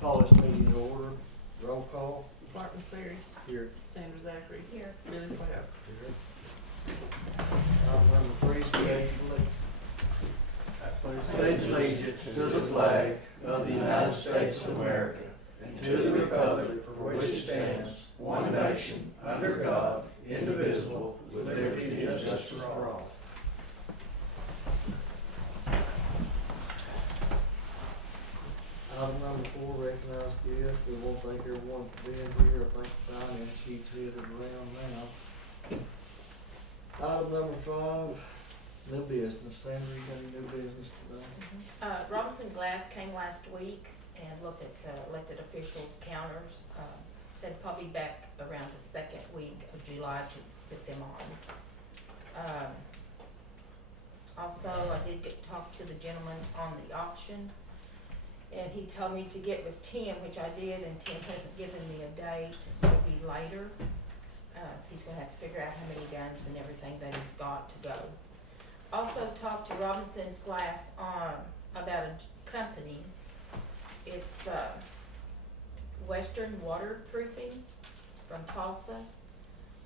Call this meeting to order. Roll call. Martin Cleary. Here. Sandra Zachary. Here. Billy Webb. Item number 3 is pledge allegiance to the flag of the United States of America and to the republic for which it stands, one nation, under God, indivisible, with liberty and justice for all. Item number 4, recognize guests. We won't thank everyone for being here. I think the finance sheet's headed around now. Item number 5, new business. Sandra, you got any new business today? Robinson Glass came last week and looked at elected officials' counters. Said probably back around the second week of July to put them on. Also, I did get to talk to the gentleman on the auction, and he told me to get with Tim, which I did, and Tim hasn't given me a date. It'll be later. He's gonna have to figure out how many guns and everything that he's got to go. Also talked to Robinson's Glass on about a company. It's Western Waterproofing from Tulsa.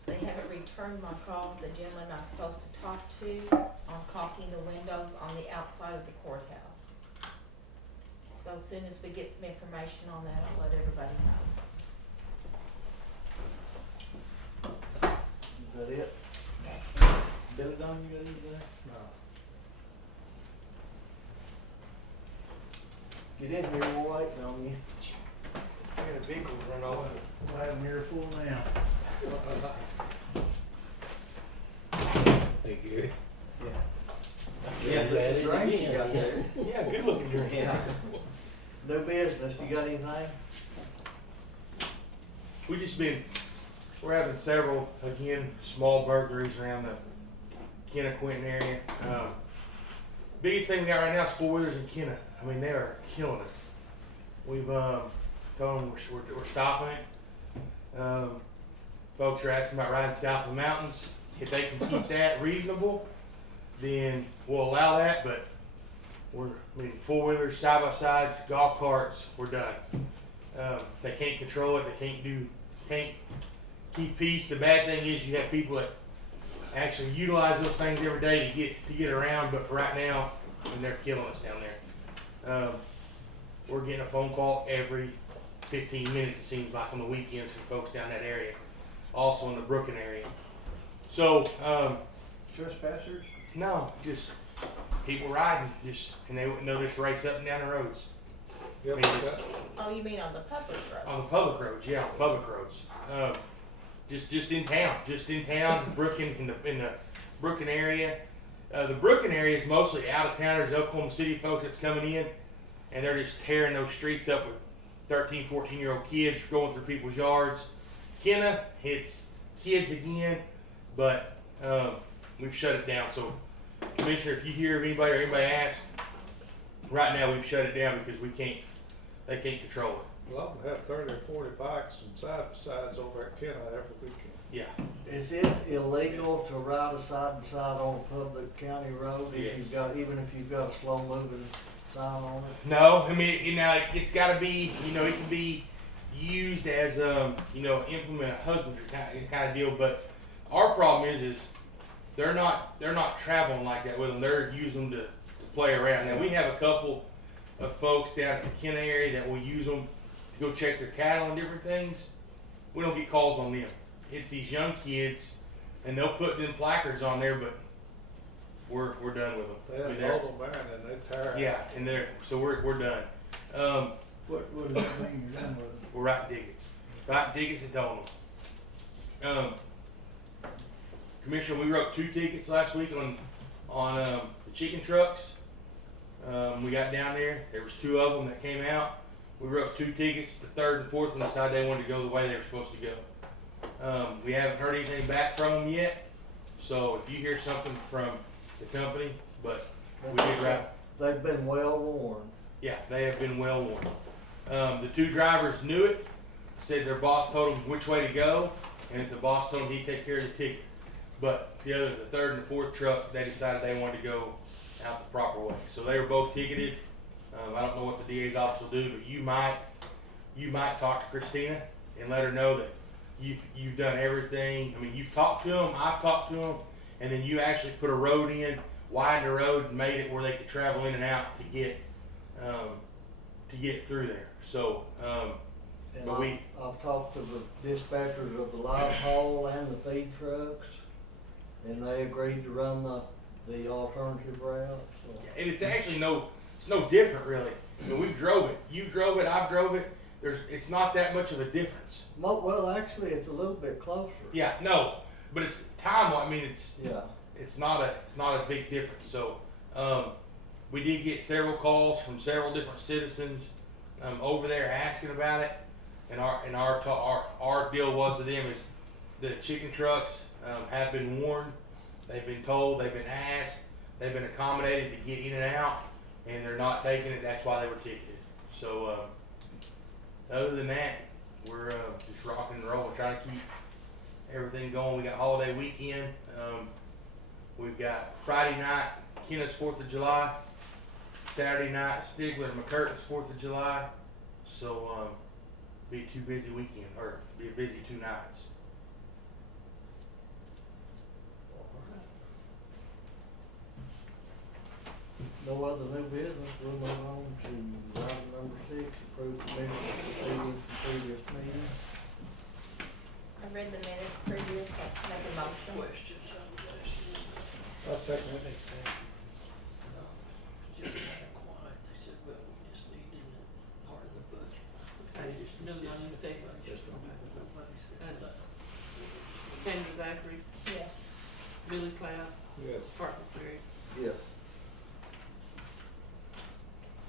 They haven't returned my call. The gentleman I'm supposed to talk to on caulking the windows on the outside of the courthouse. So as soon as we get some information on that, I'll let everybody know. Is that it? That's it. Billy, Don, you got anything? No. Get in here, we're waiting on you. I got a vehicle run over. I have here full now. Hey, Gary. Yeah, glad the drink you got there. Yeah, good looking drink. New business, you got anything? We're having several, again, small burglaries around the Kenna Quinton area. Biggest thing we got right now is 4-wheelers in Kenna. I mean, they are killing us. We've told them we're stopping it. Folks are asking about riding south of the mountains. If they can keep that reasonable, then we'll allow that, but 4-wheelers, side-by-sides, golf carts, we're done. They can't control it, they can't keep peace. The bad thing is you have people that actually utilize those things every day to get around, but for right now, and they're killing us down there. We're getting a phone call every 15 minutes, it seems like, on the weekends from folks down that area. Also in the Brooklyn area. So, Trespassers? no, just people riding, and they'll just race up and down the roads. Yep. I mean, it's Oh, you mean on the public road? on the public roads, yeah, on public roads. Just in town, Brooklyn, in the Brooklyn area. The Brooklyn area is mostly out of towners, Oklahoma City folks that's coming in, and they're just tearing those streets up with 13, 14-year-old kids going through people's yards. Kenna, it's kids again, but we've shut it down. So, Commissioner, if you hear of anybody or anybody ask, right now we've shut it down because they can't control it. Well, I have 30 or 40 bikes and side-by-sides over at Kenna every weekend. Yeah. Is it illegal to ride a side-by-side on a public county road Yes. even if you've got a slow-moving sign on it? No, I mean, it's got to be, it can be used as implement a husbandry kind of deal. But our problem is they're not traveling like that with them. They're using them to play around. Now we have a couple of folks down at the Kenna area that will use them to go check their cattle and different things. We don't get calls on them. It's these young kids, and they'll put them placards on there, but we're done with them. They I mean, have mobile van and they tear. yeah, and we're done. What does that mean you're done with it? We're writing tickets. Writing tickets and towing them. Commissioner, we wrote 2 tickets last week on the chicken trucks. We got down there. There was 2 of them that came out. We wrote 2 tickets. The 3rd and 4th one decided they wanted to go the way they were supposed to go. We haven't heard anything back from them yet. So if you hear something from the company, but we did write. They've been well warned. Yeah, they have been well warned. The 2 drivers knew it, said their boss told them which way to go, and if the boss told them he'd take care of the ticket. But the 3rd and the 4th truck, they decided they wanted to go out the proper way. So they were both ticketed. I don't know what the DA's office will do, but you might you might talk to Christina and let her know that you've done everything. I mean, you've talked to them, I've talked to them, and then you actually put a road in, widened the road, and made it where they could travel in and out to get through there. So, And but I've talked to the dispatchers of the live haul and the feed trucks, and they agreed to run the alternative route, so. and it's actually it's no different really. You know, we drove it, you drove it, I've drove it. It's not that much of a difference. Well, actually, it's a little bit closer. Yeah, no, but it's time. I mean, Yeah. it's not a big difference. So, we did get several calls from several different citizens over there asking about it, and our deal was to them is the chicken trucks have been warned, they've been told, they've been asked, they've been accommodated to get in and out, and they're not taking it. That's why they were ticketed. So, other than that, we're just rocking and rolling, trying to keep everything going. We got holiday weekend. We've got Friday night, Kenna's 4th of July. Saturday night, Stigler and McCurtain's 4th of July. So, be a too busy weekend, or be a busy 2 nights. No other new business, we'll move on to item number 6, approve the minutes proceedings from previous meeting. I read the minutes previous, I make a motion. Questions on this? I second that. Makes sense. No, it's just kind of quiet. They said, well, we just need it in part of the budget. Okay, no, no, you say first. Just nobody said that. Sandra Zachary, Yes. Billy Cloud, Yes. Parker Perry. Yes.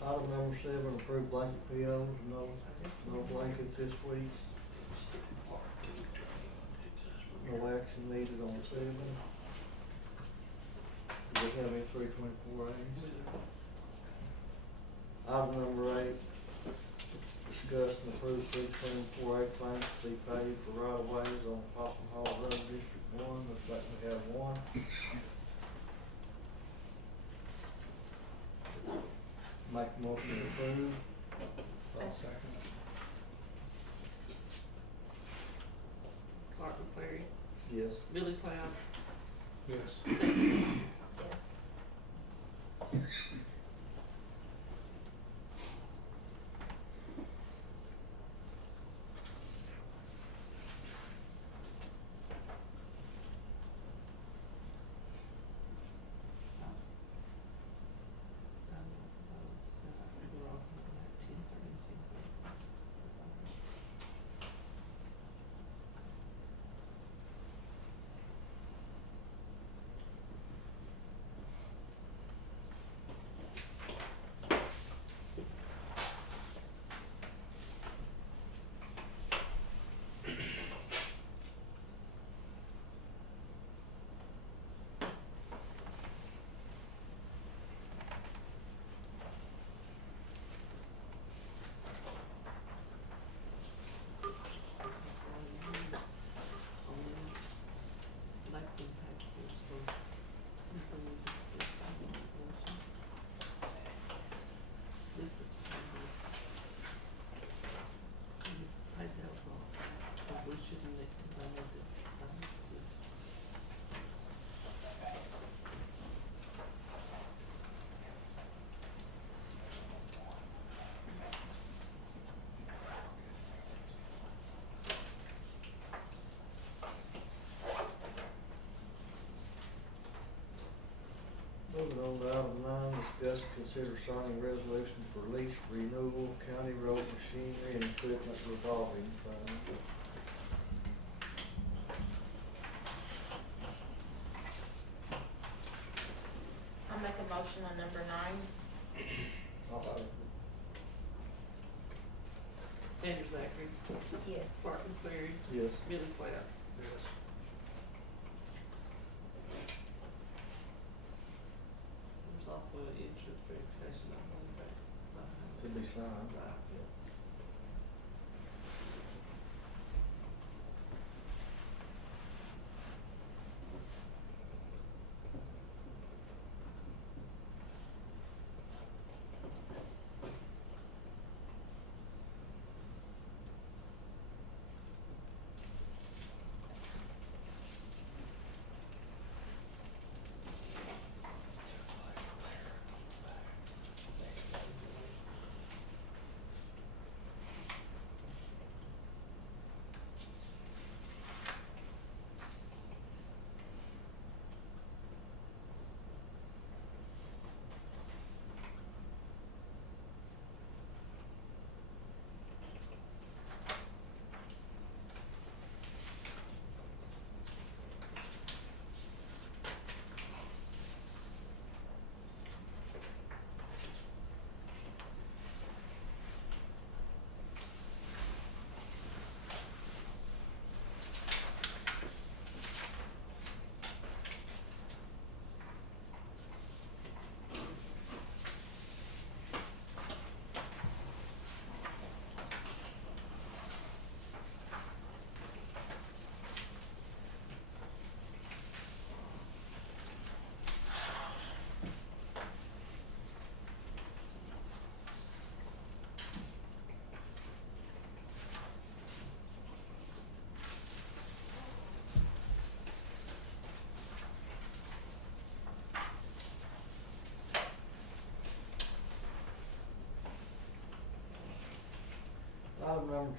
Item number 7, approve blanket POs, no blankets this week, It's the part two training. no action needed on 7. Do we have any 324As? Item number 8, discuss and approve 324A claims to be paid for right of ways on Possum Hall Road, District 1, looks like we have one. Make a motion to approve. I'll second Parker Perry, Yes. Billy Cloud, it. Yes. Sandra. Yes. This is probably, you paid those off, so we shouldn't let them know that some still. Moving on to item 9, discuss and consider signing resolution for lease renewal, county road machinery and equipment revolving fund. I'll make a motion on number 9. I'll second. Sandra Zachary, Yes. Parker Perry, Yes. Billy Cloud. Yes. There's also an insurance verification on the back. To be signed. Right, yeah.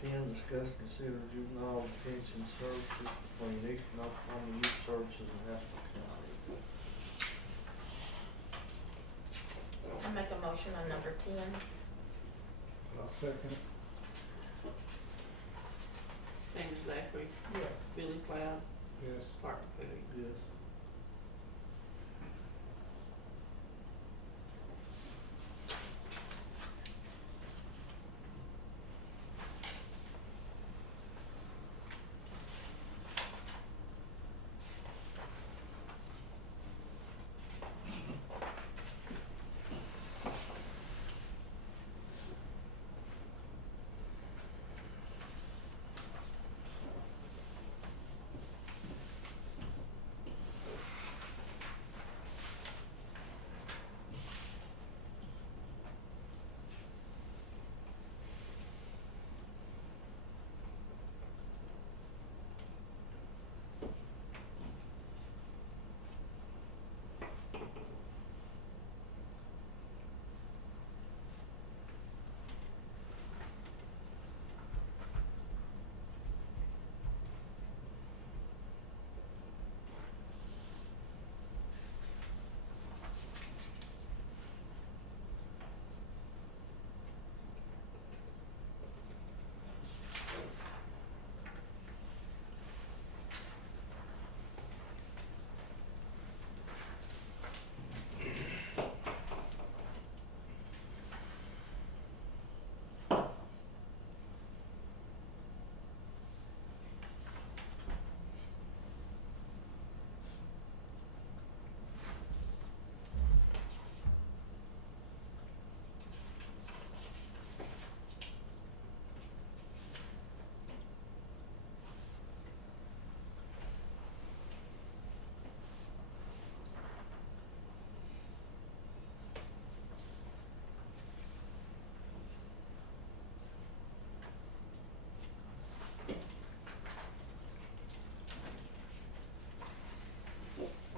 number 10, discuss and consider juvenile detention services between Eastern Oklahoma Youth Services and Haskell County. I make a motion on number 10. I'll second it. Sandra Zachary, Yes. Billy Cloud, Yes. Martin Bowie. Yes.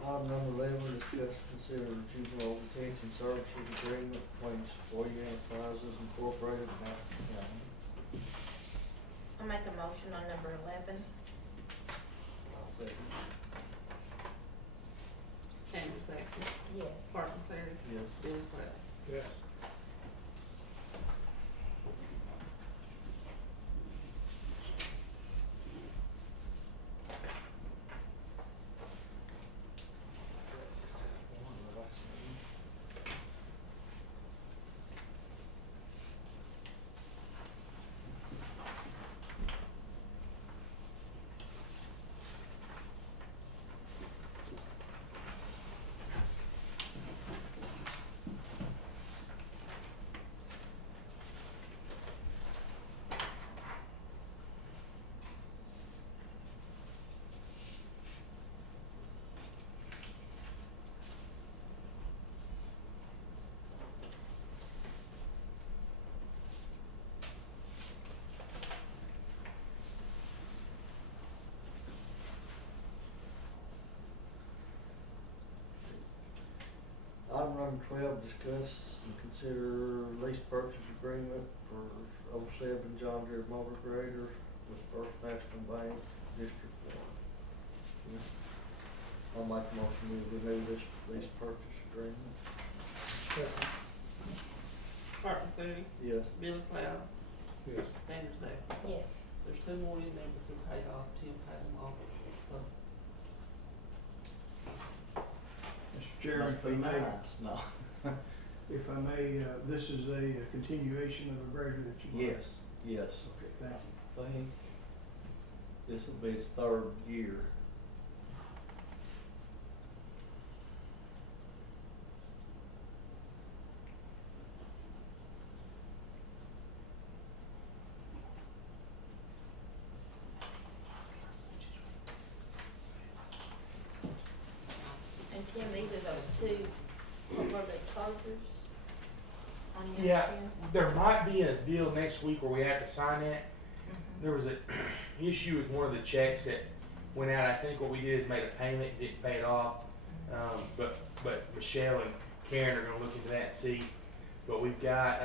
Item number 11, discuss and consider juvenile detention services agreement between Sequoia Enterprises Incorporated and Haskell County. I make a motion on number 11. I'll second. Sandra Zachary, Yes. Martin Bowie, Yes. Billy Cloud. Yes. Item number 12, discuss and consider lease purchase agreement for 07 John Deere motor grader with First National Bank, District 1. I'll make a motion to renew this lease purchase agreement. Second. Martin Bowie, Yes. Billy Cloud, Yes. Sandra Zachary. Yes. There's 2 more in there, but they're paid off, Tim paid them off, so. Mr. Chairman, Must if I be may, nice. No. if I may, this is a continuation of a grader that you bought. Yes, yes. Okay, thank you. I think this will be his 3rd year. And Tim, these are those 2, what were they, Chargers? On your Yeah, end? there might be a deal next week where we have to sign that. Mhm. There was a issue with one of the checks that went out. I think what we did is made a payment, didn't pay it off. But Michelle and Karen are gonna look into that and see. But we've got, I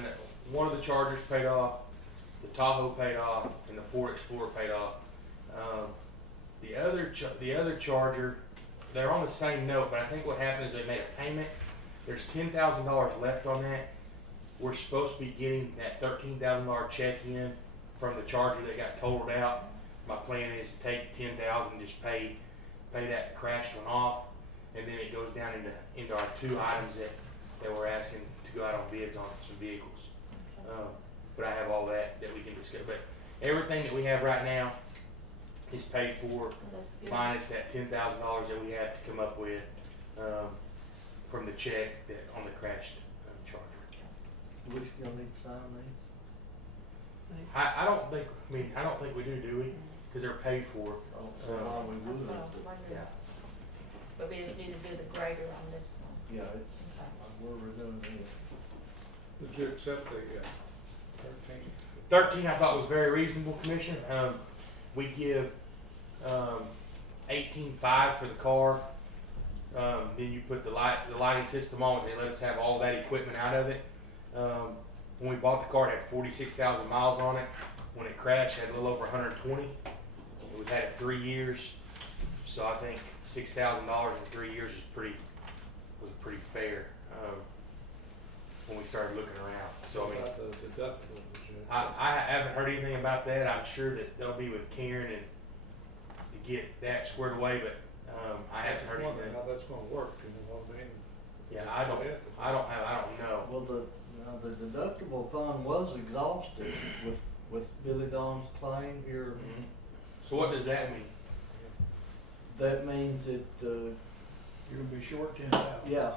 know, one of the Chargers paid off, the Tahoe paid off, and the Ford Explorer paid off. The other Charger, they're on the same note, but I think what happened is they made a payment. There's $10,000 left on that. We're supposed to be getting that $13,000 check in from the Charger that got totaled out. My plan is to take the $10,000, just pay that crashed one off, and then it goes down into our two items that we're asking to go out on bids on some vehicles. But I have all that we can discuss. But everything that we have right now is paid for, That's good. minus that $10,000 that we have to come up with from the check that on the crashed Charger. Do we still need to sign these? I don't think we do we? Because they're paid for. Oh, so why we That's would. what I was wondering. Yeah. But we just need to do the grader on this one. Yeah, it's, Okay. we're doing it. Did you accept the 13? 13 I thought was very reasonable, Commissioner. We give $18,500 for the car. Then you put the lighting system on. They let us have all that equipment out of it. When we bought the car, it had 46,000 miles on it. When it crashed, it had a little over 120. We've had it 3 years, so I think $6,000 in 3 years was pretty fair when we started looking around. So I mean, About the deductible, did you? I haven't heard anything about that. I'm sure that they'll be with Karen and to get that squared away, but I haven't heard Wondering anything. how that's gonna work, you know what I mean? Yeah, I don't know. Well, the deductible fund was exhausted with Billy Don's claim here. Mhm. So what does that mean? That means that, You're gonna be short 10,000. yeah,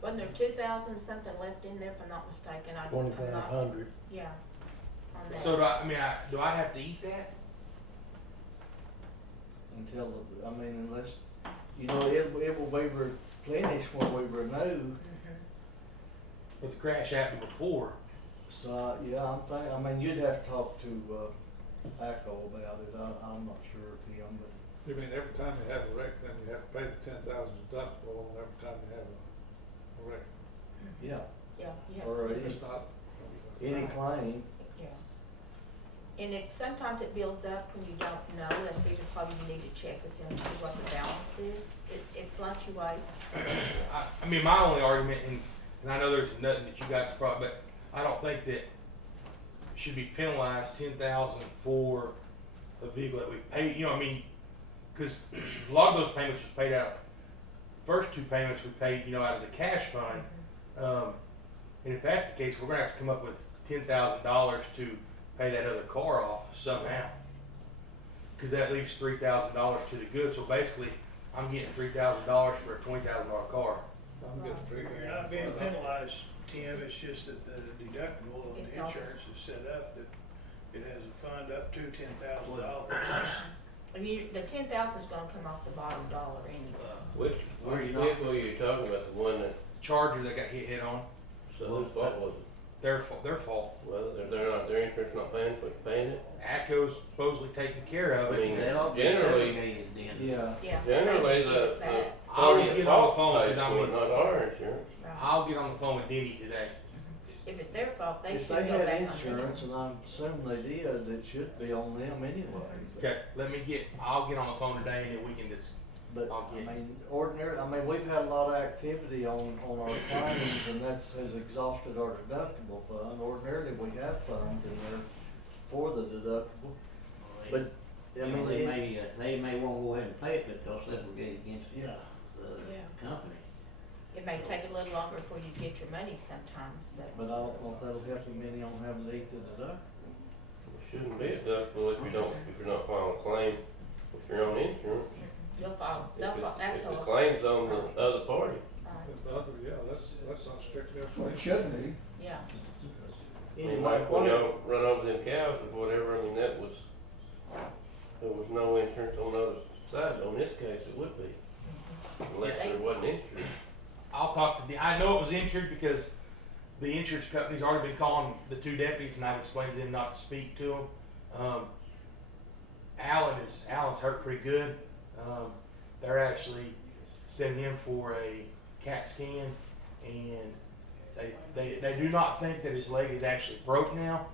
Wasn't there 2,000 something left in there, if I'm not mistaken? I'm not- 2,500. Yeah. On that. So do I have to eat that? unless, it will be replenished when we renew. Mhm. But the crash happened before. So, yeah, you'd have to talk to, ACO about it. I'm not sure, Tim, but. You mean every time you have a wreck, then you have to pay the 10,000 deductible, and every time you have a wreck? Yeah, Yeah, or It's just not. any claim. yeah. And sometimes it builds up when you don't know. That's the reason probably you need to check with them, see what the balance is. It fluctuates. My only argument, and I know there's nothing that you guys probably, but I don't think that should be penalized $10,000 for a vehicle that we paid. Because a lot of those payments was paid out. First two payments we paid, out of the cash fund. And if that's the case, we're gonna have to come up with $10,000 to pay that other car off somehow. Because that leaves $3,000 to the good. So basically, I'm getting $3,000 for a $20,000 car. I'm getting You're not being penalized, Tim, it's just that the deductible on the It's all- insurance is set up that it has a fund up to $10,000. The 10,000 is gonna come off the bottom dollar anyway. Which vehicle are you talking about, the one that, Charger that got hit on, so whose fault was it? their fault. Well, their insurance not paying it? ACO's supposedly taking care of I it. mean, They ought to be generally, segregated then. Yeah, Yeah. generally, they just give the it back. I'll party get at on the fault phone, pays 'cause for it, not our insurance. Right. I'll get on the phone with Denny today. If it's their fault, they if should they go had back on insurance, and I'm assuming they did, it should be on them anyway. Okay, I'll get on the phone today and then we can just, But, I'll get- we've had a lot of activity on our claims, and has exhausted our deductible fund. Ordinarily, we have funds in there for the deductible, but, They may wanna go ahead and pay it, but they'll segregate against yeah. the Yeah. company. It may take a little longer before you get your money sometimes, but. But I don't know if that'll help you any on having to eat the deductible. It shouldn't be a deductible if you're not filing a claim with your own insurance. They'll file, If the ACO. claim's on the other party. If the other, yeah, that's not strictly a Well, it claim. shouldn't be. Yeah, I mean, Anyway, like when y'all run over them cows or whatever, there was no insurance on the other side. On this case, it would be, unless there wasn't insurance. I'll talk to I know it was insured because the insurance company's already been calling the two deputies and I've explained to them not to speak to them. Alan's hurt pretty good. They're actually sending him for a CAT scan and They do not think that his leg is actually broke now,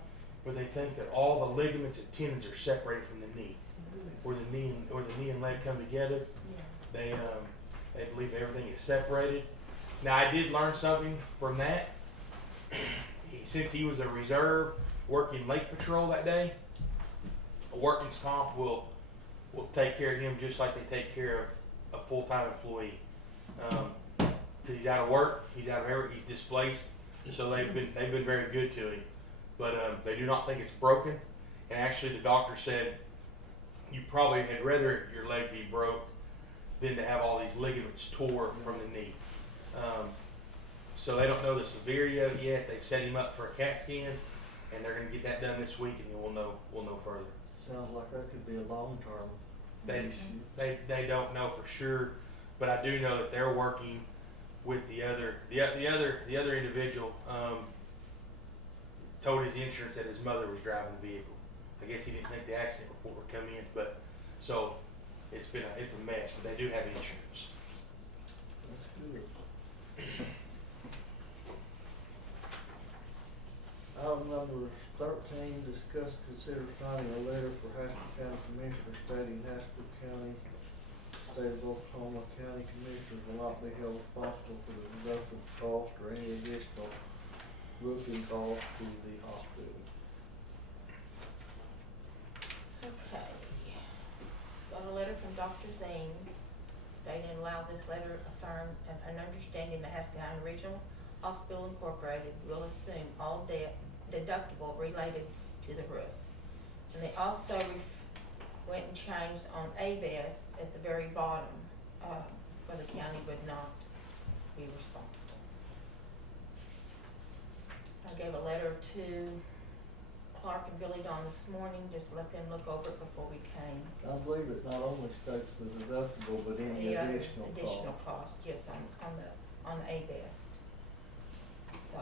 but they think that all the ligaments and tendons are separated from the knee, where the knee and leg come together. They believe everything is separated. Now I did learn something from that. Since he was a reserve working lake patrol that day, a workman's comp will take care of him just like they take care of a full-time employee. Cause he's out of work, he's displaced, so they've been very good to him. But they do not think it's broken, and actually the doctor said you probably had rather your leg be broke than to have all these ligaments tore from the knee. So they don't know the severity of it yet. They've set him up for a CAT scan, and they're going to get that done this week, and then we'll know further. Sounds like that could be a long-term issue. They don't know for sure, but I do know that they're working with the other individual. Told his insurance that his mother was driving the vehicle. I guess he didn't think the accident report would come in, but so it's a mess. But they do have insurance. That's good. Item number 13, discuss, consider signing a letter for Haskell County Commissioner stating Haskell County, State of Oklahoma County Commissioners will not be held responsible for the deductible cost or any additional roofing costs to the hospital. Okay. Got a letter from Dr. Zane stating allow this letter affirm an understanding that Haskell County Regional Hospital Incorporated will assume all debt deductible related to the roof. And they also went and changed on A-Best at the very bottom, where the county would not be responsible. I gave a letter to Clark and Billy Dawn this morning, just let them look over it before we came. I believe it not only states the deductible, but any additional cost. Additional cost, yes, on A-Best. So,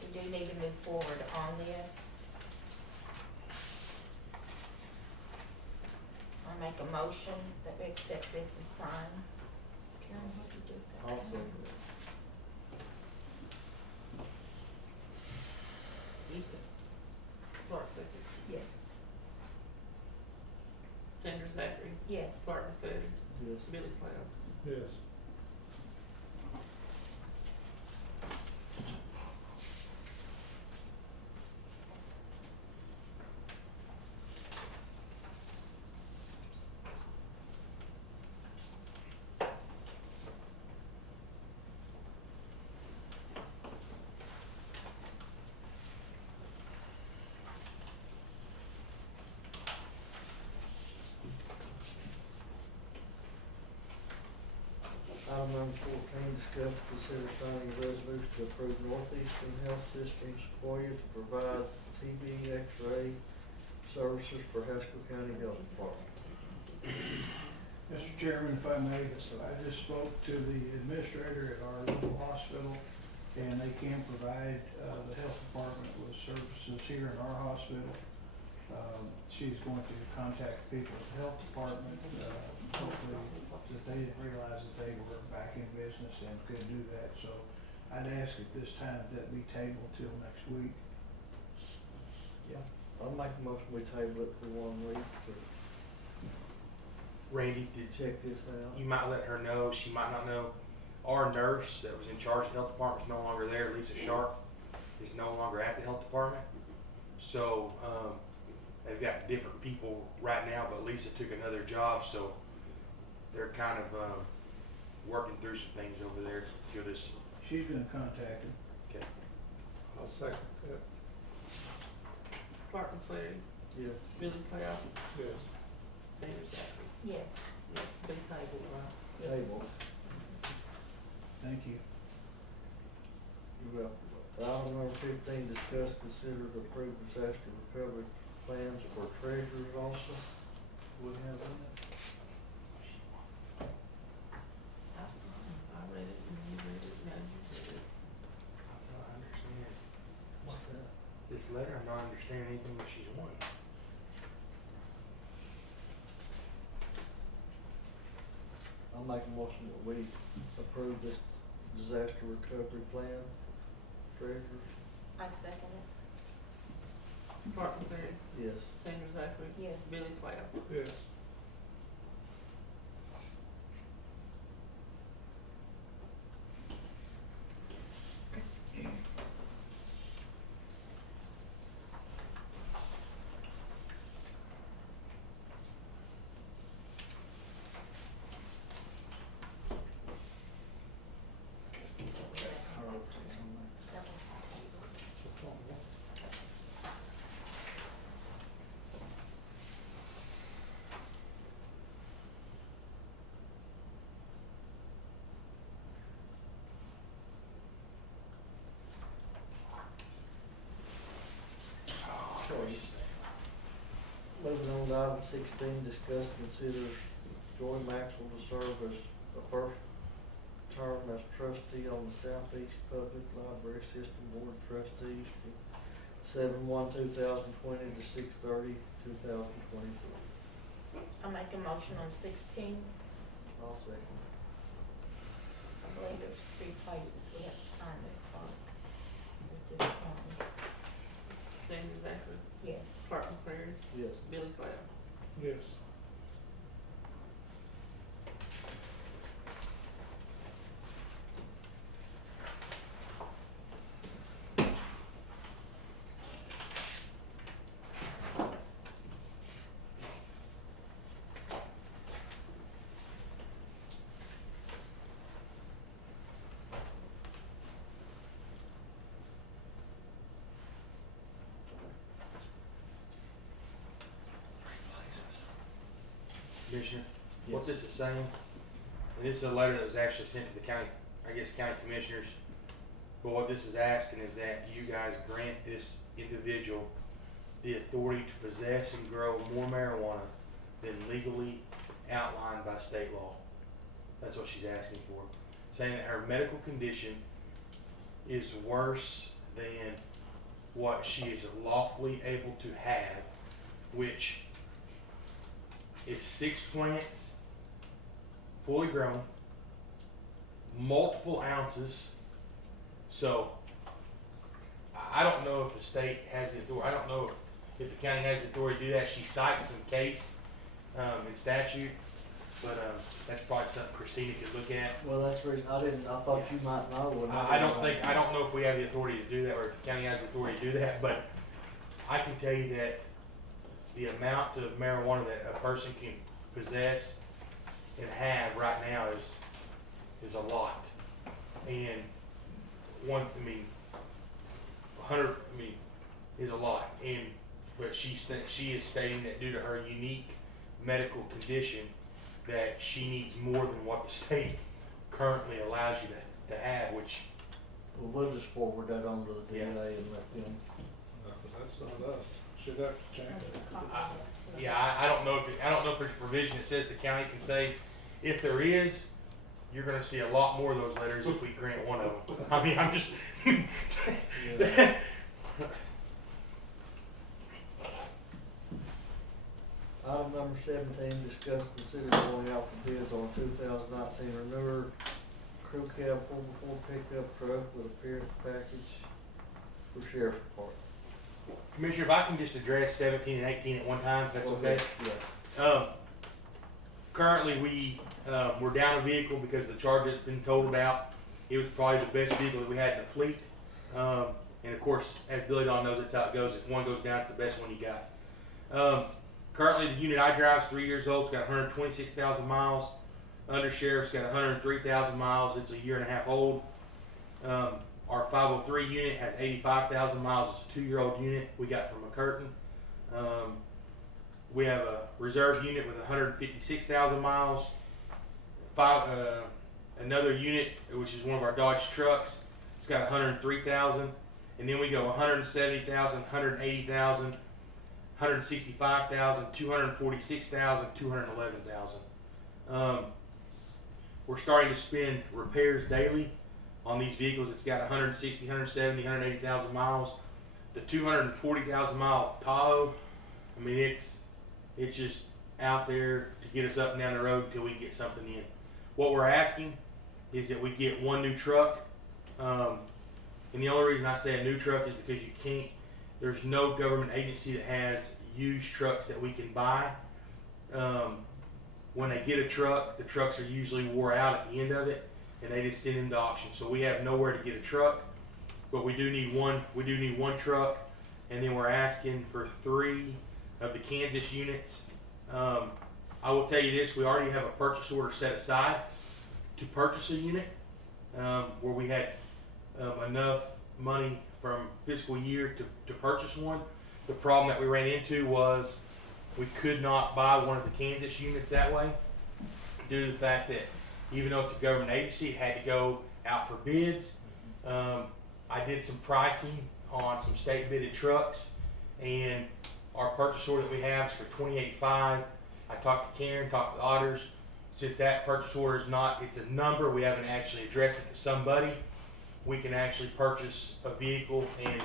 we do need to move forward on this. I make a motion that we accept this and sign. Karen, what'd you do with that? Also, You said, Clark second. Yes. Sandra Zachary, Yes. Clark McFadden, yes. Billy Cloud. Yes. Item number 14, discuss, consider signing a resolution to approve Northeastern Health System Sequoia to provide TB X-ray services for Haskell County Health Department. Mr. Chairman, if I may, I just spoke to the administrator at our local hospital, and they can provide the health department with services here in our hospital. She's going to contact people at the health department, hopefully that they didn't realize that they were back in business and could do that. So I'd ask at this time that be tabled till next week. Yeah. I'll make a motion, we table it for 1 week to Randy, did check this out. you might let her know? She might not know. Our nurse that was in charge of the health department is no longer there. Lisa Sharp is no longer at the health department. So they've got different people right now, but Lisa took another job, so they're kind of working through some things over there. Give us. She's gonna contact him. Okay. I'll second that. Clark McFadden, Yeah. Billy Cloud, Yes. Sandra Zachary. Yes. That's to be tabled, right? Table. Thank you. You're welcome. Item number 15, discuss, consider to approve disaster recovery plans for treasurer's office. We have that. I read it and you read it, now you read it. I'm not understanding What's that? this letter. I'm not understanding anything that she's wanting. I'll make a motion that we approve this disaster recovery plan. Treasurer? I second it. Martin Perry, Yes. Sandra Zachary, Yes. Billy Cloud. Yes. Moving on to item 16, discuss and consider Joy Maxwell to serve as the first term as trustee on the Southeast Public Library System Board of Trustees from 7/1/2020 to 6/30/2024. I make a motion on 16. I'll second. I believe there's 3 places we have to sign the clock. With different ones. Sandra Zachary, Yes. Martin Perry, Yes. Billy Cloud. Yes. Commissioner, what this is saying, and this is a letter that was actually sent to the county, I guess, county commissioners. But what this is asking is that you guys grant this individual the authority to possess and grow more marijuana than legally outlined by state law. That's what she's asking for. Saying that her medical condition is worse than what she is lawfully able to have, which is 6 plants, fully grown, multiple ounces. So I don't know if the state has the authority. I don't know if the county has the authority to do that. She cites some case in statute, but that's probably something Christina could look at. Well, that's the reason, I thought you might know. And I don't know if we have the authority to do that, or if the county has the authority to do that, but I can tell you that the amount of marijuana that a person can possess and have right now is a lot. And 100, is a lot. But she is stating that due to her unique medical condition, that she needs more than what the state currently allows you to have, which. Well, we'll just forward that on to the DA and let them. No, 'cause that's not us. Should have to change it. I don't know if there's a provision that says the county can say, if there is, you're gonna see a lot more of those letters if we grant one of them. I mean, I'm just. Yeah. Item number 17, discuss and consider going out for bids on 2019 Renewer Crew Cab 4x4 pickup truck with appearance package for Sheriff's Department. Commissioner, if I can just address 17 and 18 at one time, if that's okay. Yeah. Currently, we're down a vehicle because of the charge that's been told about. It was probably the best vehicle that we had in the fleet. And of course, as Billy Don knows, that's how it goes. If one goes down, it's the best one you got. Currently, the unit I drive is 3 years old. It's got 126,000 miles. Undersheriff's got 103,000 miles. It's a 1.5 years old. Our 503 unit has 85,000 miles. It's a 2-year-old unit we got from McCurtain. We have a reserve unit with 156,000 miles. Another unit, which is one of our Dodge trucks, it's got 103,000. And then we go 170,000, 180,000, 165,000, 246,000, 211,000. We're starting to spend repairs daily on these vehicles. It's got 160, 170, 180,000 miles. The 240,000 mile Tahoe, I mean, it's just out there to get us up and down the road until we get something in. What we're asking is that we get one new truck. And the only reason I say a new truck is because you can't, there's no government agency that has used trucks that we can buy. When they get a truck, the trucks are usually wore out at the end of it, and they just send them to auction. So we have nowhere to get a truck, but we do need one. We do need one truck, and then we're asking for 3 of the Kansas units. I will tell you this: we already have a purchase order set aside to purchase a unit, where we had enough money from fiscal year to purchase one. The problem that we ran into was we could not buy one of the Kansas units that way due to the fact that even though it's a government agency, it had to go out for bids. I did some pricing on some state bidded trucks, and our purchase order that we have is for $28,500. I talked to Karen, talked to the auditors. Since that purchase order is not, it's a number, we haven't actually addressed it to somebody. We can actually purchase a vehicle, and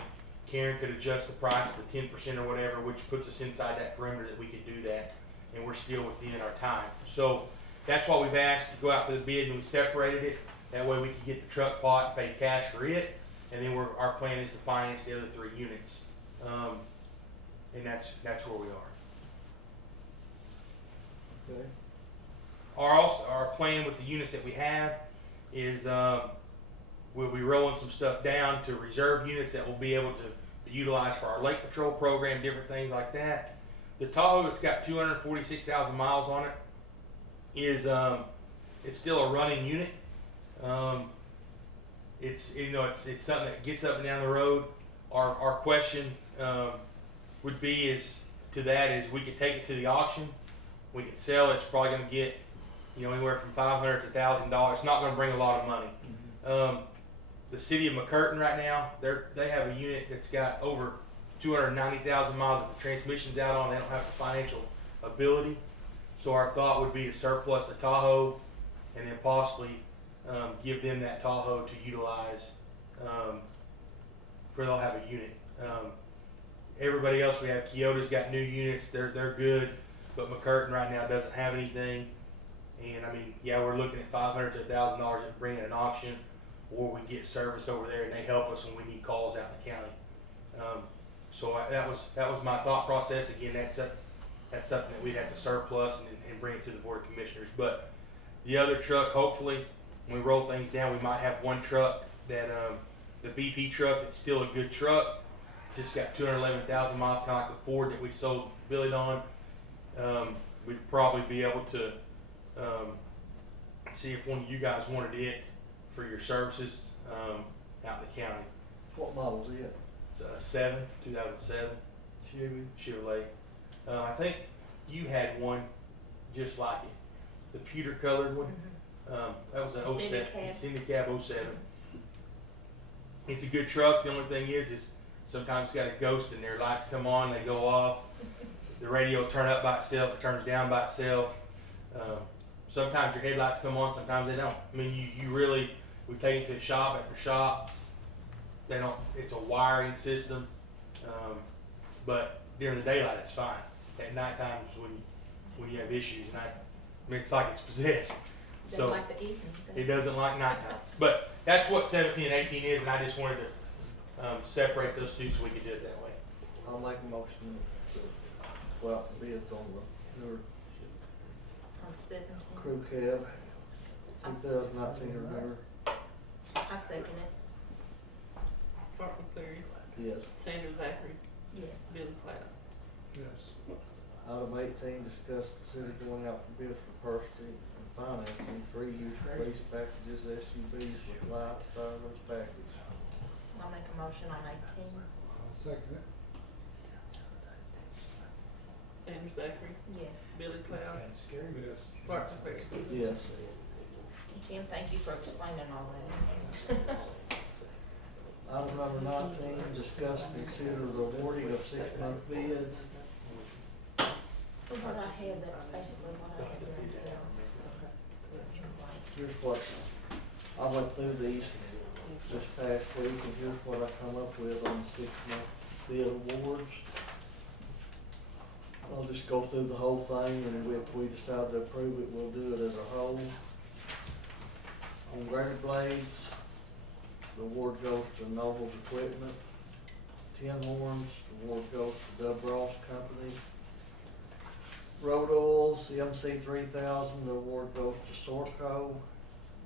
Karen could adjust the price to 10% or whatever, which puts us inside that perimeter that we could do that, and we're still within our time. So that's why we've asked to go out for the bid, and we separated it. That way we could get the truck bought and pay cash for it, and then our plan is to finance the other 3 units. And that's where we are. Okay. Our plan with the units that we have is we'll be rolling some stuff down to reserve units that we'll be able to utilize for our lake patrol program, different things like that. The Tahoe that's got 246,000 miles on it is it's still a running unit. It's it's something that gets up and down the road. Our question would be is we could take it to the auction, we could sell it. It's probably going to get anywhere from $500 to $1,000. It's not going to bring a lot of money. The city of McCurtain right now, they have a unit that's got over 290,000 miles of the transmissions out on. They don't have the financial ability. So our thought would be to surplus the Tahoe and then possibly give them that Tahoe to utilize for they'll have a unit. Everybody else we have, Kyoto's got new units. They're good, but McCurtain right now doesn't have anything. And I mean, yeah, we're looking at $500 to $1,000 at bringing an auction, or we get service over there and they help us when we need calls out in the county. That was my thought process. Again, that's something that we'd have to surplus and bring it to the Board of Commissioners. But the other truck, hopefully, when we roll things down, we might have one truck that the BP truck that's still a good truck. It's just got 211,000 miles, kind of like the Ford that we sold Billy on. We'd probably be able to see if one of you guys wanted it for your services out in the county. What model is it? It's a 2007 Chevrolet. I think you had one just like it, the pewter colored one. That was an 07, extended cab 07. It's a good truck. The only thing is sometimes it's got a ghost in there. Lights come on, they go off. The radio will turn up by itself, it turns down by itself. Sometimes your headlights come on, sometimes they don't. I mean, we've taken it to shop after shop. They don't. It's a wiring system, but during the daylight it's fine. At night times when you have issues, and I mean it's like it's possessed. Doesn't like the evening. It doesn't like nighttime. But that's what 17 and 18 is, and I just wanted to separate those two so we could do it that way. I'll make a motion to go out the bids on the newer On 17. crew cab, 2019 or newer. I second it. Mark McCleary, Yes. Sandra Zachary, Yes. Billy Cloud. Yes. Item 18, discuss consider going out for bids for purchasing and financing 3-use police packages, SUVs with light sirens package. I'll make a motion on 18. I'll second it. Sandra Zachary, Yes. Billy Cloud, Yes. Mark McCleary. Yes. Tim, thank you for explaining all that. Item number 19, discuss and consider the awarding of 6-month bids. What I had, that's basically what I had done too. Here's what, I went through these this past week, and here's what I come up with on the 6-month bid awards. I'll just go through the whole thing, and if we decide to approve it, we'll do it as a whole. On grader blades, the award goes to Noble's Equipment. Tin horns, the award goes to Dub Ross Company. Road oils, the MC3000, the award goes to Sorco.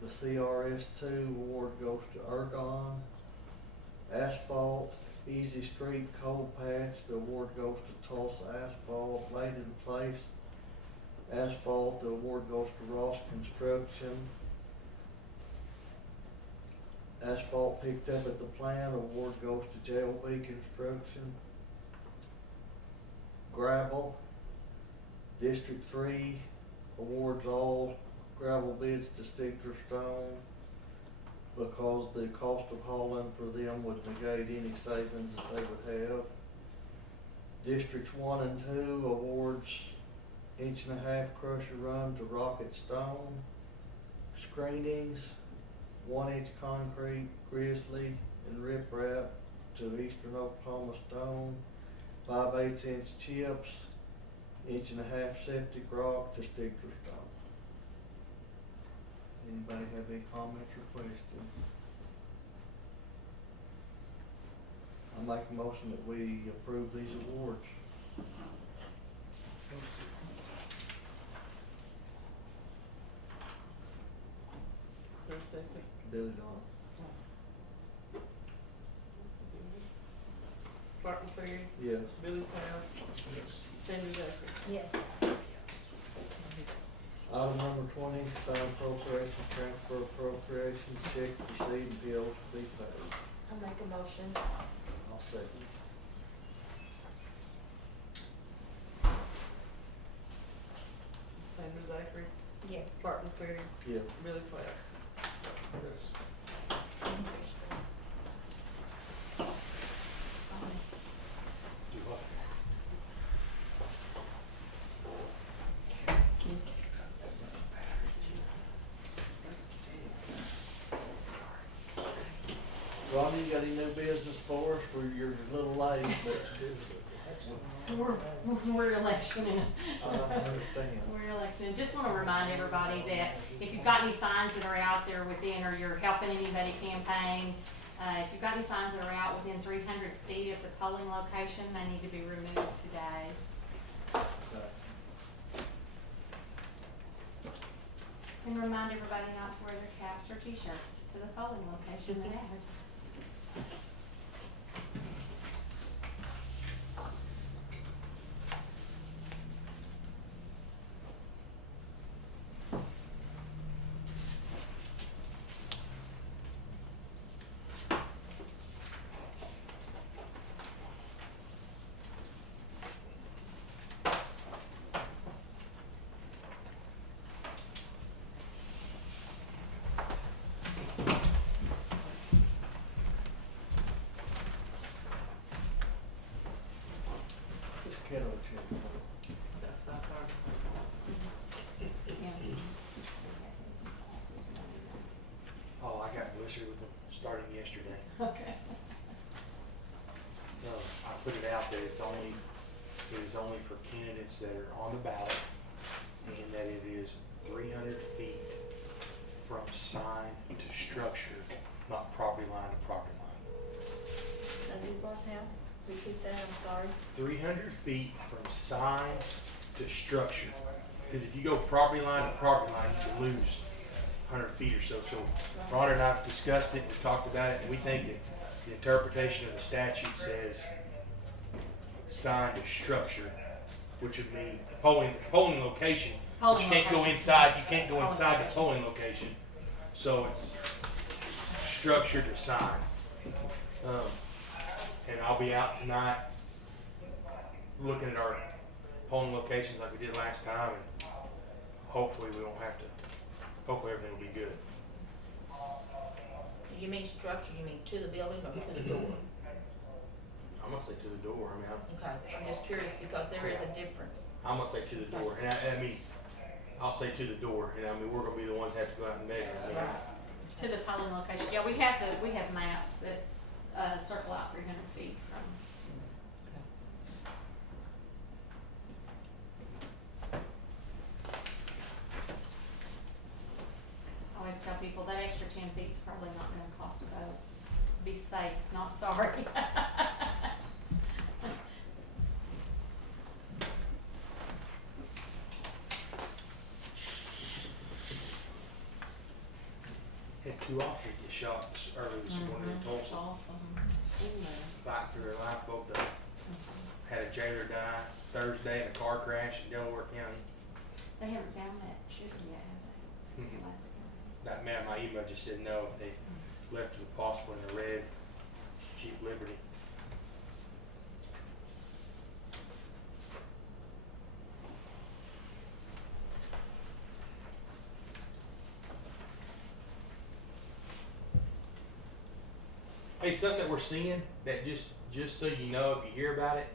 The CRS2 award goes to Ergon. Asphalt, Easy Street Cold Patch, the award goes to Tulsa Asphalt. Laid in Place Asphalt, the award goes to Ross Construction. Asphalt picked up at the plant, award goes to JLB Construction. Gravel, District 3 awards all gravel bids to Stigler Stone because the cost of hauling for them would negate any savings that they would have. Districts 1 and 2 awards 1.5-inch crusher run to Rocket Stone. Screenings, 1-inch concrete, grizzly, and riprap to Eastern Oklahoma Stone. 5/8-inch chips, 1.5-inch septic rock to Stigler Stone. Anybody have any comments or questions? I make a motion that we approve these awards. Is there a second? Billy Don. Barton Ferry, Yes. Billy Powell, Yes. Sammy Jeffrey. Yes. Item number 20, sign appropriations, transfer appropriations, check received, and bills to be paid. I'll make a motion. I'll second. Sammy Jeffrey, Yes. Barton Ferry, Yes. Billy Powell. Yes. Do what? Ronnie, you got any new business for us? You're a little late, but We're electioning. I don't understand. We're electioning. Just want to remind everybody that if you've got any signs that are out there within, or you're helping anybody campaign, if you've got any signs that are out within 300 feet of the polling location, they need to be removed today. Okay. And remind everybody not to wear their caps or t-shirts to the polling location they advertise. Just kettle check. So, South Oh, I got blizzard with them starting yesterday. Okay. I put it out that it is only for candidates that are on the ballot, and that it is 300 feet from sign to structure, not property line to property line. Now, do you both now? Repeat that, I'm sorry. 300 feet from sign to structure. Because if you go property line to property line, you can lose 100 feet or so. So Rhonda and I have discussed it, we've talked about it, and we think that the interpretation of the statute says sign to structure, which would mean polling location, but you can't go inside, the polling location. So it's structure to sign. And I'll be out tonight looking at our polling locations like we did last time, and hopefully we won't have to, hopefully everything will be good. Do you mean structure, you mean to the building or to the door? I'm gonna say to the door, Okay, I'm just curious because there is a difference. I'm gonna say to the door, and I mean, I'll say to the door, and I mean, we're gonna be the ones that have to go out and measure it. To the polling location. Yeah, we have maps that circle out 300 feet from. I always tell people that extra it's probably not gonna cost a boat. Be safe, not sorry. Had 2 officers get shot early this morning in Tulsa. Awesome. Fight for their life. Both had a jailer die Thursday in a car crash in Delaware County. They haven't found that shooter yet, have they? Mhm. Pulaski County. That man, my email just said no. They left it possible in the red Jeep Liberty. Hey, something that we're seeing that just so you know, if you hear about it,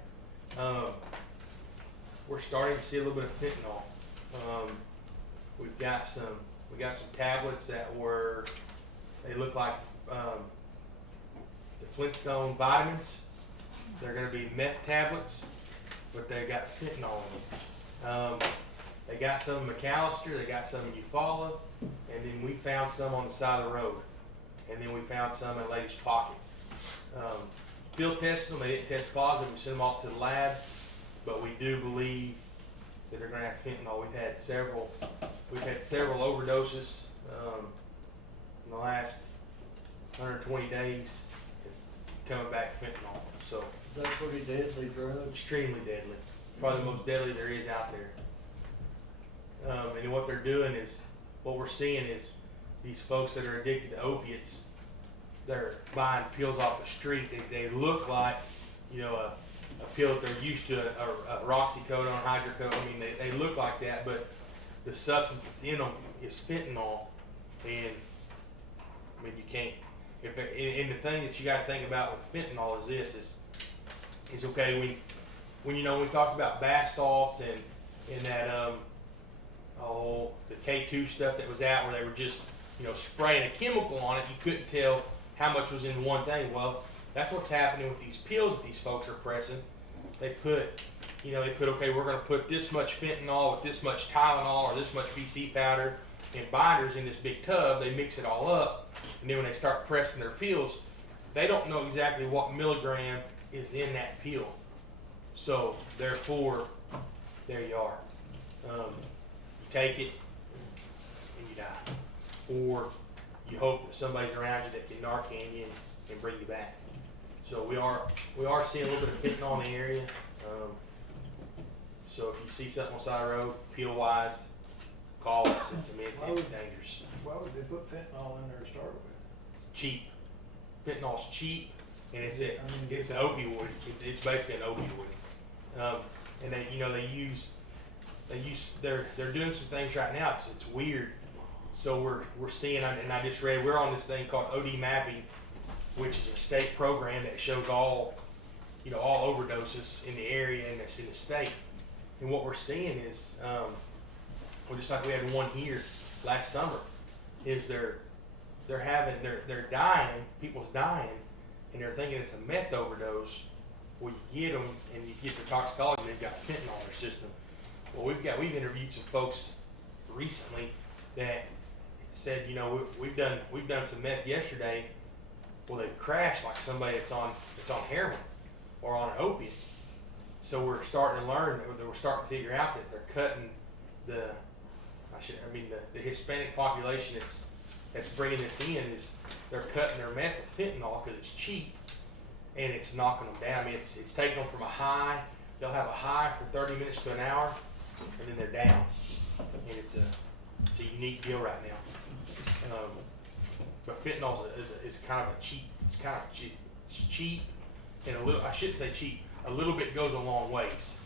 we're starting to see a little bit of fentanyl. We got some tablets that they look like the Flintstone vitamins. They're going to be meth tablets, but they got fentanyl in them. They got some in McAllister, they got some in Eufaula, and then we found some on the side of the road. And then we found some in a lady's pocket. Field tested them, they didn't test positive, we sent them off to the lab, but we do believe that they're gonna have fentanyl. We've had several overdoses, in the last 120 days. It's coming back fentanyl, so. Is that a pretty deadly drug? Extremely deadly, probably the most deadly there is out there. And what they're doing is, what we're seeing is these folks that are addicted to opiates, they're buying pills off the street. They look like, a pill that they're used to, a roxycodone, hydrocodone. I mean, they look like that, but the substance that's in them is fentanyl. And I mean, you can't. And the thing that you got to think about with fentanyl is this: is okay when we talked about bath salts and that the K2 stuff that was out where they were just spraying a chemical on it, you couldn't tell how much was in one thing. Well, that's what's happening with these pills that these folks are pressing. They put okay, we're going to put this much fentanyl with this much Tylenol or this much VC powder and binders in this big tub. They mix it all up, and then when they start pressing their pills, they don't know exactly what milligram is in that pill. So therefore, there you are. You take it and you die, or you hope that somebody's around you that can Narcan you and bring you back. So we are seeing a little bit of fentanyl in the area. So if you see something on the side of the road, peel wise, call us. It's dangerous. Why would they put fentanyl in there to start with? It's cheap. Fentanyl's cheap, and it's an opioid. It's basically an opioid. And they're doing some things right now. It's weird. So we're seeing, and I just read, we're on this thing called OD mapping, which is a state program that shows all overdoses in the area and that's in the state. And what we're seeing is, just like we had one here last summer, is they're dying, people's dying, and they're thinking it's a meth overdose. Well, you get them and you get their toxicology, and they've got fentanyl in their system. Well, we've interviewed some folks recently that said, we've done some meth yesterday. Well, they crashed like somebody that's on heroin or on an opiate. So we're starting to learn, or we're starting to figure out that they're cutting the Hispanic population that's bringing this in is they're cutting their meth with fentanyl because it's cheap and it's knocking them down. I mean, it's taking them from a high. They'll have a high for 30 minutes to an hour, and then they're down. And it's a unique deal right now. But fentanyl is kind of a cheap. It's kind of cheap. It's cheap, and I shouldn't say cheap. A little bit goes a long ways.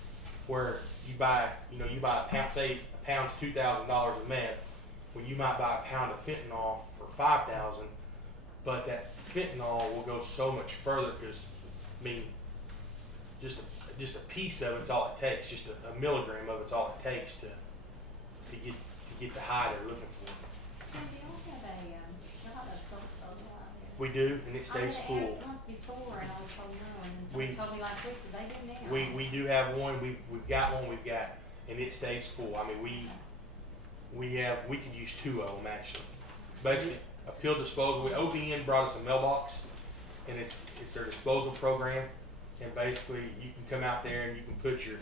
Where you buy a pound, say a pound's $2,000 of meth. Well, you might buy a pound of fentanyl for $5,000, but that fentanyl will go so much further because, just a piece of it's all it takes. Just a milligram of it's all it takes to get the high they're looking for. So do y'all have a drug disposal out there? We do, and it stays I full. asked once before, and I was told no, and then somebody told me last week, so they do now. We do have one. We've got one. And it stays full. I mean, we could use 2 of them actually. Basically, a pill disposal. OBN brought us a mailbox, and it's their disposal program. And basically, you can come out there and you can put your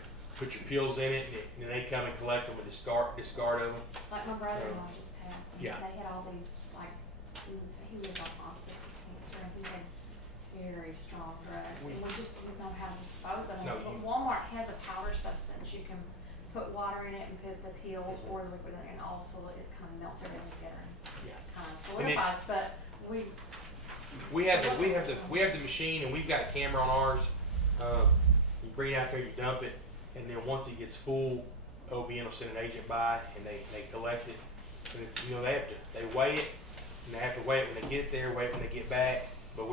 pills in it, and they come and collect them and discard of them. Like my brother-in-law just passed, and Yeah. they had all these, like, he was on hospice with cancer, and he had very strong drugs, and we just didn't know how to dispose of them. No, But you- Walmart has a powder substance, you can put water in it and put the pills or the liquid in it, and also it kind of melts everything together and Yeah. kind of And it- solidifies, but We have the machine, and we've got a camera on ours. You bring it out there, you dump it, and then once it gets full, OBN will send an agent by, and they collect it. And it's, they weigh it, and they have to weigh it when they get there, weigh it when they get back. But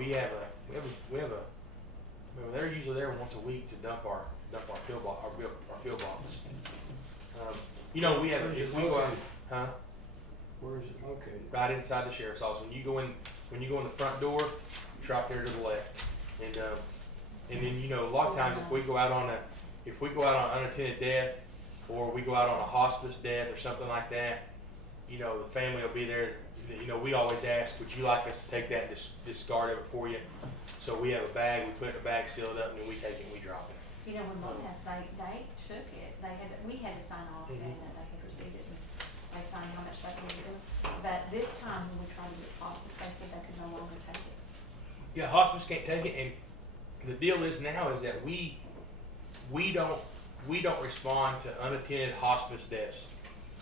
they're usually there once a week to dump our pill box, our pill box. We have Where's it if we go out, huh? Where is it located? Right inside the sheriff's office. When you go in the front door, it's right there to the left. And then a lot of times if we go out on unattended death, or we go out on a hospice death or something like that, the family will be there. We always ask, would you like us to take that and discard it for you? So we have a bag, we put it in a bag, seal it up, and then we take it and we drop it. when Mom passed, they took it, we had to sign off saying that they had received it, and they signed how much they needed to. But this time, when we tried to get hospice, they said they could no longer take it. Yeah, hospice can't take it, and the deal is now is that we don't respond to unattended hospice deaths.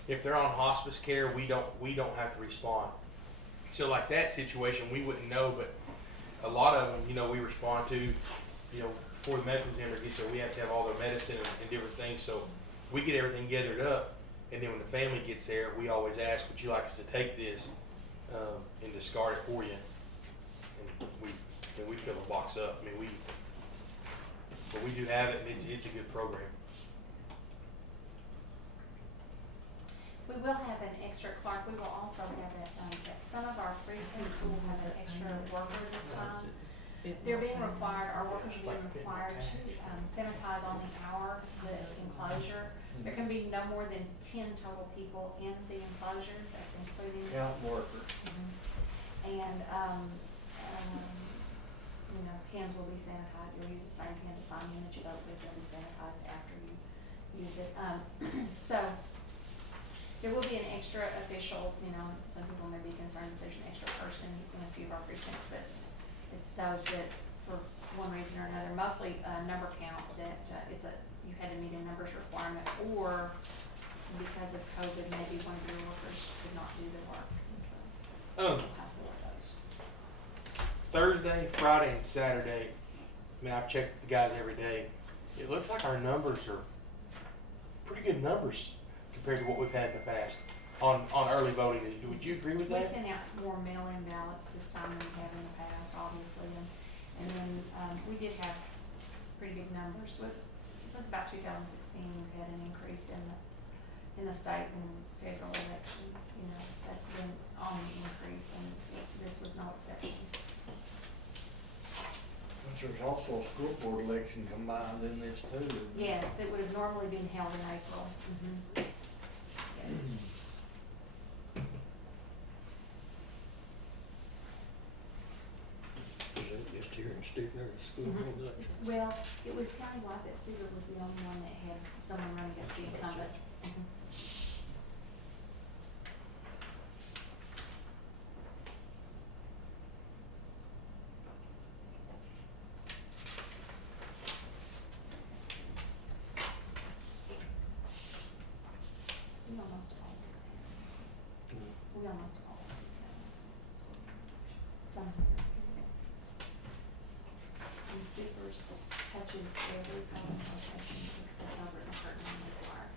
If they're on hospice care, we don't have to respond. So like that situation, we wouldn't know, but a lot of them, we respond to, before the medical examiner gets there, we have to have all their medicine and different things. So we get everything gathered up, and then when the family gets there, we always ask, would you like us to take this and discard it for you? And we fill the box up. But we do have it, and it's a good program. We will have an extra clerk, we will also have at some of our precincts, we will have an extra worker this time. They're being required, our workers are being required to sanitize on the hour, the enclosure. There can be no more than 10 total people in the enclosure, that's including. Count workers. And, pens will be sanitized, you'll use the same pen to sign in that you vote with, they'll be sanitized after you use it. So, there will be an extra official, some people may be concerned that there's an extra person in a few of our precincts, but it's those that, for one reason or another, mostly number count, that you had to meet a numbers requirement, or because of COVID, maybe one of your workers could not do the work. And so we'll have to work those. Thursday, Friday, and Saturday, I've checked the guys every day. It looks like our numbers are pretty good numbers compared to what we've had in the past on early voting. Would you agree with We that? sent out more mail-in ballots this time than we have in the past, obviously, and then we did have pretty big numbers. Since about 2016, we've had an increase in the state and federal elections. That's been on the increase, and this was no exception. There's also a school board election combined in this too. Yes, that would have normally been held in April. Yes. Just here in Stigler, school Mhm. board election. Well, it was countywide, that Stewart was the only one that had someone running against the incumbent. We almost always have. We almost always have. Some. And Steelers touches every polling location except over in Curtin and Clark.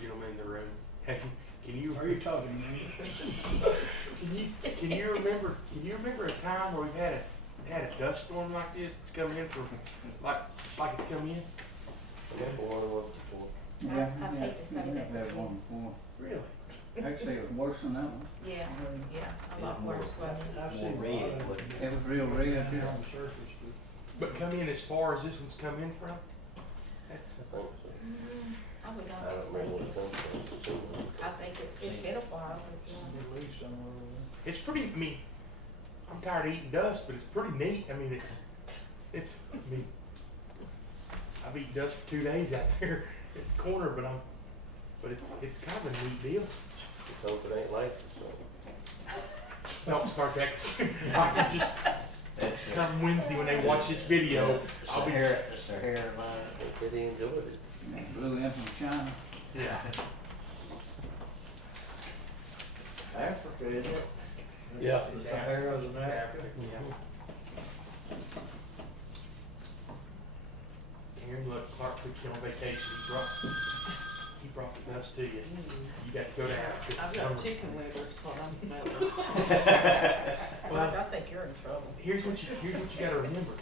gentlemen in the room. Can you Are you talking to me? can you remember a time where we had a dust storm like this? It's coming in from like it's coming in. Before it was before. I hate to say that, That but one yes. before. Really? Actually, it was worse than that one. Yeah, yeah, a lot worse, wasn't it? I've seen a More lot red, of but- It was real red, here yeah. on the surface, But come in as far as this one's come in from? That's I think so. I would I not don't say remember what it yes. comes from. I think it's been a while, but but yeah. at least somewhere over it's pretty. I mean, I'm tired of eating dust, but it's pretty neat. I mean, it's. I mean, I've eaten dust for 2 days out there at the corner, but it's kind of a neat deal. Just hope it ain't late, so. Don't start that 'cause I can just come Wednesday when they watch this video. I'll be Sahara line. They said he enjoyed it. It blew in from China. yeah. Africa, isn't it? Yeah. The Sahara's in Africa. Yeah. Aaron, look, Clark took you on vacation. He brought the dust to you. You got to go to Africa. I've this got summer. chicken livers, what I'm smelling. Well, I think you're in trouble. here's what you got to remember.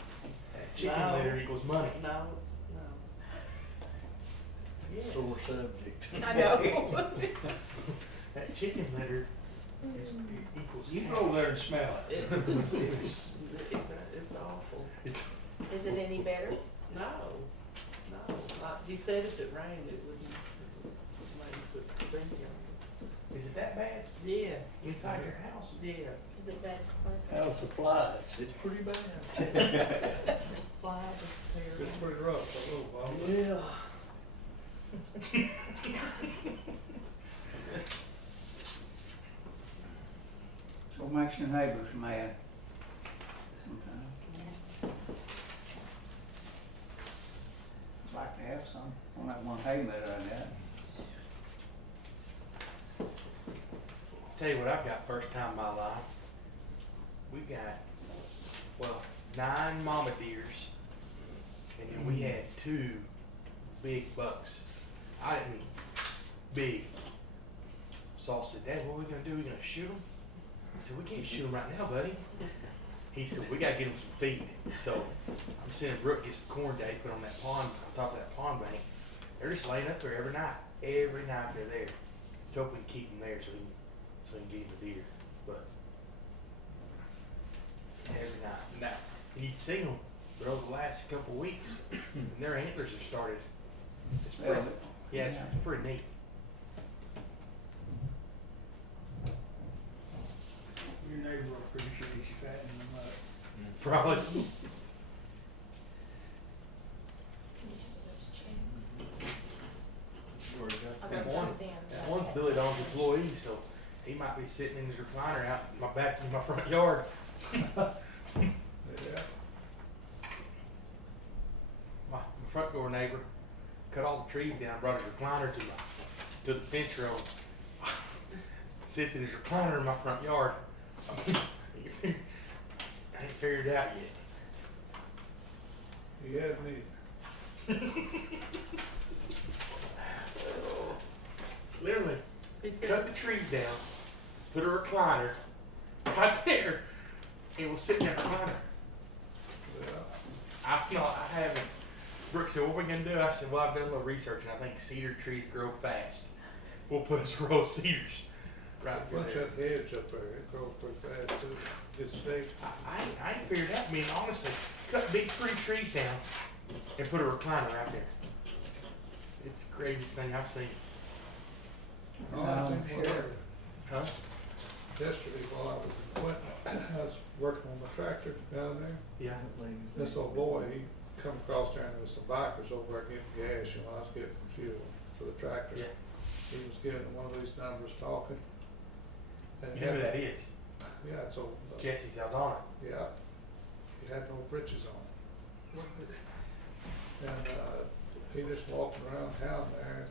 Chicken No. litter equals money. No, no. Yes. Sore subject. I know. That chicken litter equals. there. You go over there and smell it. It's awful. It's Is it any better? No, like you said, if it rained, it wouldn't, maybe put sprinkler on is it that bad it. Yes. inside your house? Yes. Is it better? How's the flies? It's pretty bad. Flies are terrible. It's pretty rough, a little while. Yeah. So it makes your neighbors mad sometimes. I'd like to have some on that one hay meadow I got. Tell you what I've got first time in my life. We got, 9 mama deers, and then we had 2 big bucks. I didn't mean big. Saul said, Dad, what are we gonna do? We gonna shoot them? I said, we can't shoot them right now, buddy. He said, we gotta get them some feed. So I'm sending Brooke get some corn day, put on that pond, on top of that pond bank. They're just laying up there every night. Every night they're there. Let's hope we can keep them there so we can get him a deer. But every night. Now, and you'd see them for over the last couple of weeks, and their antlers have started. It's pretty, yeah, it's pretty neat. Your neighbor will appreciate you fattening them up. Probably. Can you have those checks? I That wrote one- something down. That one's Billy Don's employee, so he might be sitting in his recliner out in my front yard. Yeah. My front door neighbor cut all the trees down, brought his recliner to the fence row. Sits in his recliner in my front yard. I ain't figured it out yet. He had me. Literally, He said, cut the trees down, put a recliner right there, and we'll sit in that recliner. Yeah. I haven't. Brooke said, what are we going to do? I said, well, I've done a little research, and I think cedar trees grow fast. We'll put us a row of cedars right through Bunch there. of hedge up there, it grows pretty fast too. It's steak. I ain't figured out. I mean, honestly, cut big pretty trees down and put a recliner right there. It's the craziest thing I've seen. I seen one Sure. Huh? yesterday while I was in Clinton. I was working on my tractor down there. Yeah. This old boy, he come across there and there was some bikers over there getting gas, I was getting fuel for the tractor. Yeah. He was giving one of these numbers talking. And You know who that is? Yeah, it's old, Jesse Zaldana. yeah. He had no britches on. And, he just walking around town there,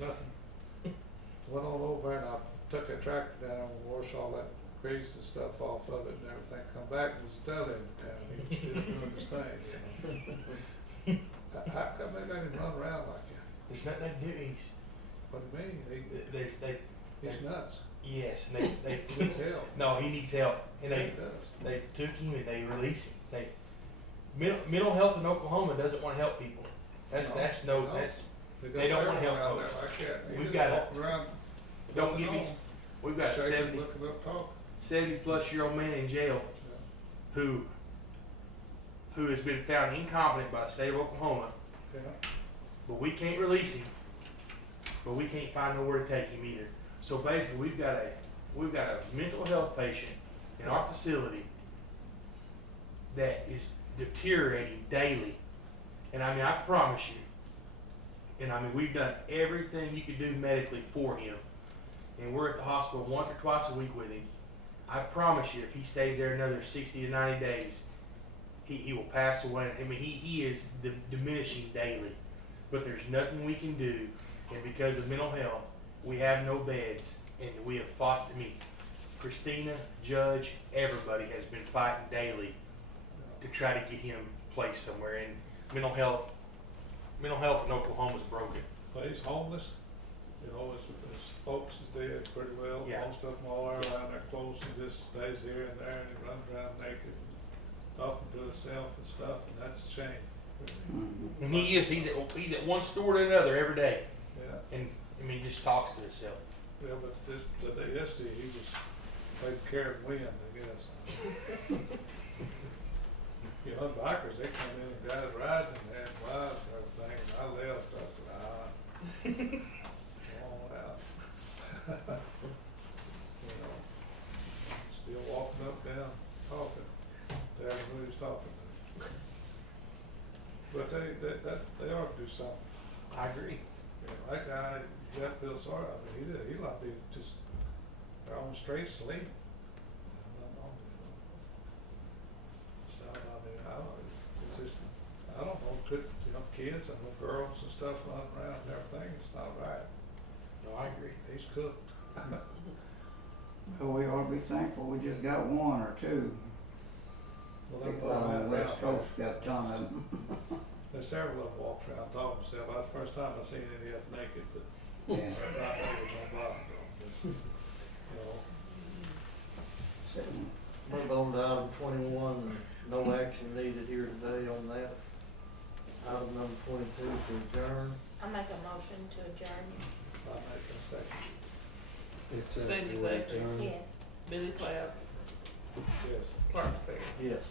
nothing. Went on over and I took a tractor down and washed all that grease and stuff off of it and everything, come back and was a deli in town, he was still doing his thing, you know. How come they let him run around like that? There's nothing they can do. What do you mean? They He's nuts. yes, and they He needs help. no, he needs help, and He they does. took him and they released him. Mental health in Oklahoma doesn't want to help people. That's No, that's no. that's got They don't wanna several help out folks. there like that. He We've just got a- walking around don't get me. We've got a shaking, looking up, talking. 70-plus-year-old man in jail who has been found incompetent by the state of Oklahoma, Yeah. but we can't release him. But we can't find nowhere to take him either. So basically, we've got a mental health patient in our facility that is deteriorating daily. And I mean, I promise you, and I mean, we've done everything you could do medically for him. And we're at the hospital once or twice a week with him. I promise you, if he stays there another 60 to 90 days, he will pass away. I mean, he is diminishing daily. But there's nothing we can do. And because of mental health, we have no beds. And we have fought, I mean, Christina, Judge, everybody has been fighting daily to try to get him placed somewhere. And mental health in Oklahoma is broken. But he's homeless. You know, his folks is dead pretty well. Yeah. Most of them all are around there close. He just stays here and there and he runs around naked, talking to himself and stuff, and that's a shame. Mhm. And he's at one store to another every day. Yeah. And I mean, he just talks to himself. Yeah, but yesterday he was taking care of wind, I guess. You know, bikers, they come in and guys riding and had wives and everything, and I left, I said, come on out. You know, still walking up, down, talking, to who he's talking to. But they ought to do something. I agree. You know, that guy, Jeff Bill Sawyer, I mean, he like to be just, they're on straight sleep. Nothing wrong with them. Stuff, I mean, it's just, I don't know, kids and little girls and stuff running around and everything, it's not right. No, I agree. He's cooked. Well, we ought to be thankful we just got one or two. Well, they're People on putting the that West down. Coast got a ton of them. There's several of them walking around talking to themselves. That's the first time I seen any of them naked, but Yeah. I thought they was on bottom, but, you know. So, Move on to item 21, no action needed here today on that. Item number 22 to adjourn. I'll make a motion to adjourn. I'll make a second. Sandy Baker, Yes. Billy Cloud, Yes. Clark Fair. Yes.